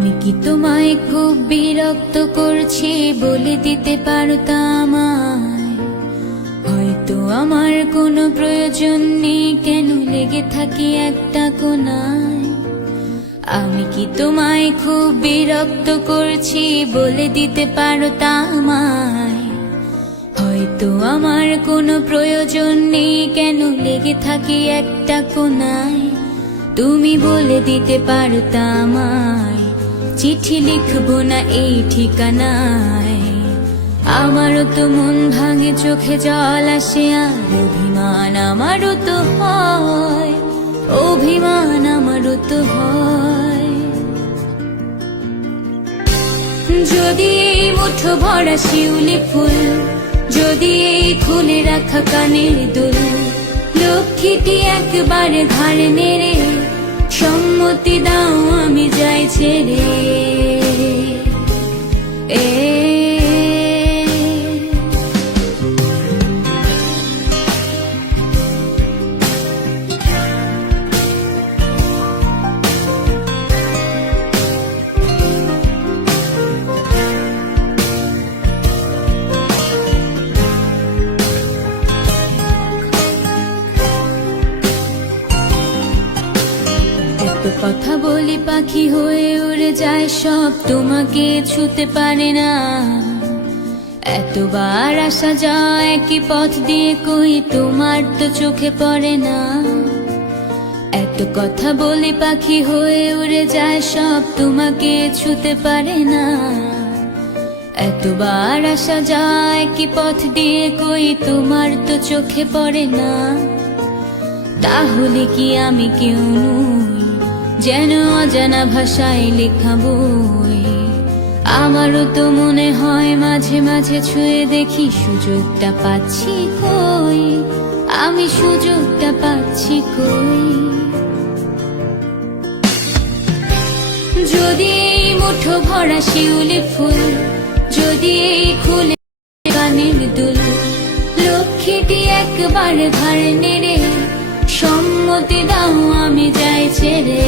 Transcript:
আমি কি তোমায় খুব বিরক্ত করছি বলে দিতে পারতাম আমায়? হয়তো আমার কোনো প্রয়োজন নেই, কেন লেগে থাকি একটা কোনায়। আমি কি তোমায় খুব বিরক্ত করছি বলে দিতে পারতাম আমায়? হয়তো আমার কোনো প্রয়োজন নেই, কেন লেগে থাকি একটা কোনায়। তুমি বলে দিতে পারতাম আমায়, চিঠি লিখবো না এই ঠিকানায়। আমারও তো মন ভাঙে, চোখে জল আসে, আর অভিমান আমারও তো হয়, অভিমান আমারও তো হয়। যদি এই মুঠো ভরা শিউলি ফুল, যদি এই খুলে রাখা কানের দুল, লক্ষ্মীটি একবারে ঘাড় নেড়ে সম্মতি দাও আমি যাই ছেড়ে। এত কথা বলি পাখি হয়ে উড়ে যায় সব, তোমাকে ছুতে পারে না। এতবার আসা যায় একই পথ দিয়ে, কই তোমার তো চোখে পড়ে না। এত কথা বলি পাখি হয়ে উড়ে যায় সব, তোমাকে ছুতে পারে না। এতবার আসা যায় একই পথ দিয়ে, কই তোমার তো চোখে পড়ে না। তাহলে কি আমি কেউ নই, যেন অজানা ভাষায় লেখা বই? আমারও তো মনে হয় মাঝে মাঝে ছুঁয়ে দেখি, সুযোগটা পাচ্ছি কই, আমি সুযোগটা পাচ্ছি কই। যদি এই মুঠো ভরা শিউলি ফুল, যদি এই খুলে কানের দুল, লক্ষ্মীটি একবার ঘাড় নেড়ে সম্মতি দাও আমি যাই ছেড়ে।